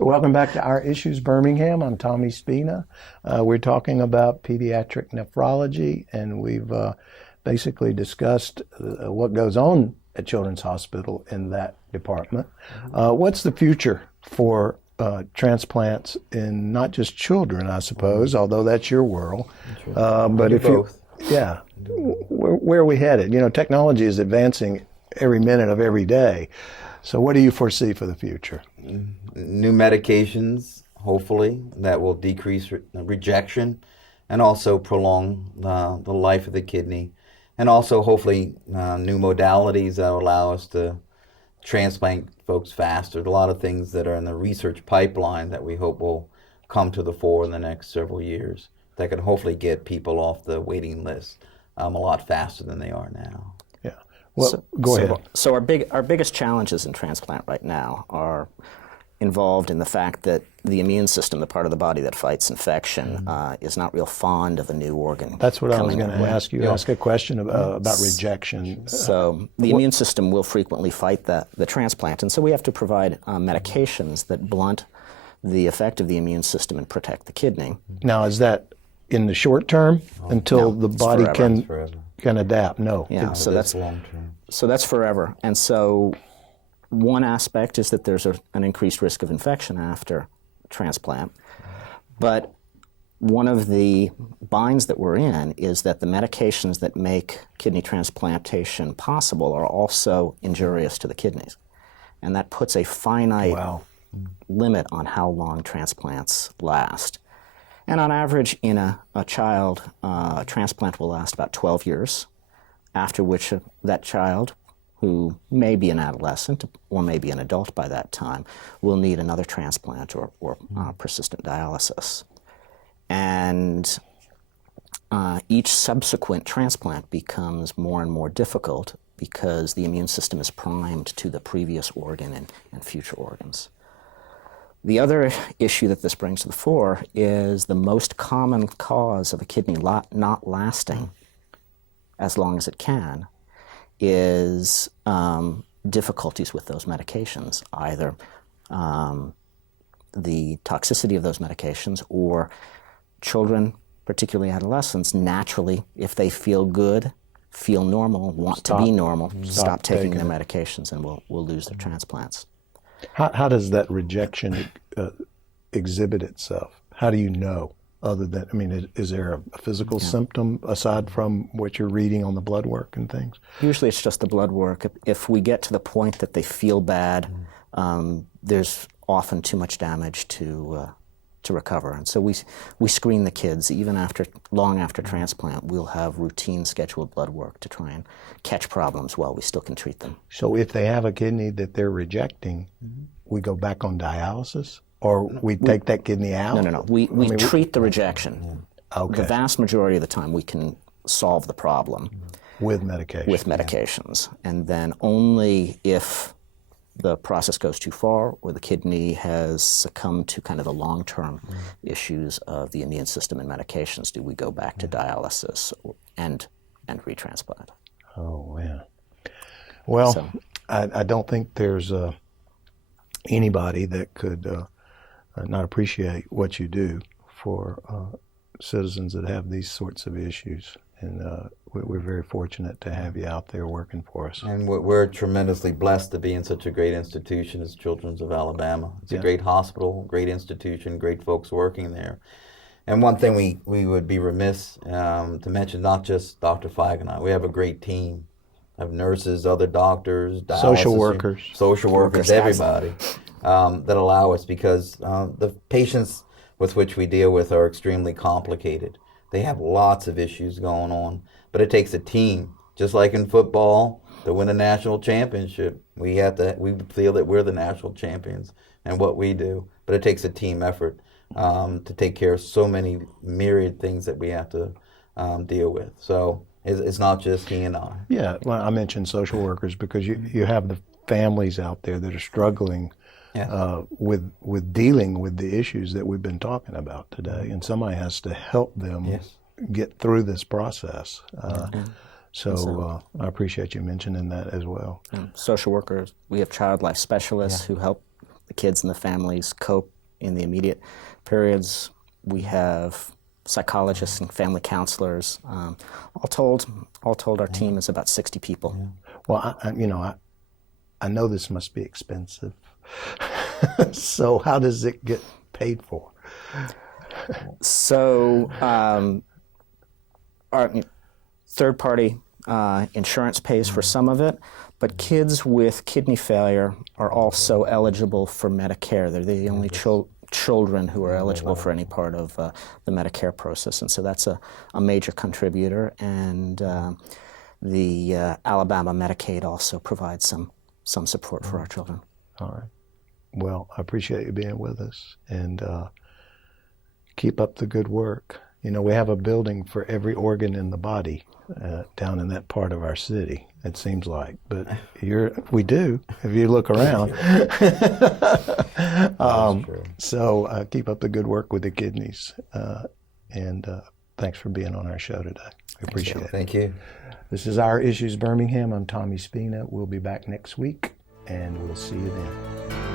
Welcome back to Our Issues Birmingham. I'm Tommy Spina. We're talking about pediatric nephrology, and we've basically discussed what goes on at Children's Hospital in that department. What's the future for transplants in not just children, I suppose, although that's your world, but if both. Where are we headed? You know, technology is advancing every minute of every day. So what do you foresee for the future? New medications, hopefully, that will decrease rejection and also prolong the life of the kidney. And also, hopefully, new modalities that allow us to transplant folks faster. A lot of things that are in the research pipeline that we hope will come to the fore in the next several years that can hopefully get people off the waiting list a lot faster than they are now. Yeah. Well, go ahead. So our biggest challenges in transplant right now are involved in the fact that the immune system, the part of the body that fights infection, is not real fond of a new organ. That's what I was going to ask you. Ask a question about rejection. So the immune system will frequently fight the transplant, and so we have to provide medications that blunt the effect of the immune system and protect the kidney. Now, is that in the short term until the body forever. can adapt? No. Yeah, so that's long term. So that's forever. And so one aspect is that there's an increased risk of infection after transplant. But one of the binds that we're in is that the medications that make kidney transplantation possible are also injurious to the kidneys. And that puts a finite limit on how long transplants last. And on average, in a child, a transplant will last about 12 years, after which that child, who may be an adolescent or may be an adult by that time, will need another transplant or persistent dialysis. And each subsequent transplant becomes more and more difficult because the immune system is primed to the previous organ and future organs. The other issue that this brings to the fore is the most common cause of a kidney not lasting as long as it can is difficulties with those medications, either the toxicity of those medications or children, particularly adolescents, naturally, if they feel good, feel normal, want to be normal, stop taking their medications and will lose their transplants. How does that rejection exhibit itself? How do you know? Other than, I mean, is there a physical symptom aside from what you're reading on the blood work and things? Usually it's just the blood work. If we get to the point that they feel bad, there's often too much damage to recover. And so we screen the kids. Even long after transplant, we'll have routine scheduled blood work to try and catch problems while we still can treat them. So if they have a kidney that they're rejecting, we go back on dialysis? Or we take that kidney out? No. We treat the rejection. Okay. The vast majority of the time we can solve the problem. With medication. With medications. And then only if the process goes too far or the kidney has succumbed to kind of the long-term issues of the immune system and medications do we go back to dialysis and retransplant. Oh, yeah. Well, I don't think there's anybody that could not appreciate what you do for citizens that have these sorts of issues. And we're very fortunate to have you out there working for us. And we're tremendously blessed to be in such a great institution as Children's of Alabama. It's a great hospital, great institution, great folks working there. And one thing we would be remiss to mention, not just Dr. Feig and I, we have a great team of nurses, other doctors, social workers, everybody that allow us, because the patients with which we deal with are extremely complicated. They have lots of issues going on, but it takes a team. Just like in football, to win a national championship, we feel that we're the national champions and what we do. But it takes a team effort to take care of so many myriad things that we have to deal with. So it's not just he and I. Yeah, well, I mentioned social workers because you have the families out there that are struggling with dealing with the issues that we've been talking about today, and somebody has to help them get through this process. So I appreciate you mentioning that as well. Social workers, we have child life specialists who help the kids and the families cope in the immediate periods. We have psychologists and family counselors. All told, our team is about 60 people. Well, I know this must be expensive. So how does it get paid for? So our third-party insurance pays for some of it, but kids with kidney failure are also eligible for Medicare. They're the only children who are eligible for any part of the Medicare process, and so that's a major contributor. And the Alabama Medicaid also provides some support for our children. All right. Well, I appreciate you being with us, and keep up the good work. We have a building for every organ in the body down in that part of our city, it seems like. But we do, if you look around. So keep up the good work with the kidneys. And thanks for being on our show today. We appreciate it. Thank you. This is Our Issues Birmingham. I'm Tommy Spina. We'll be back next week, and we'll see you then.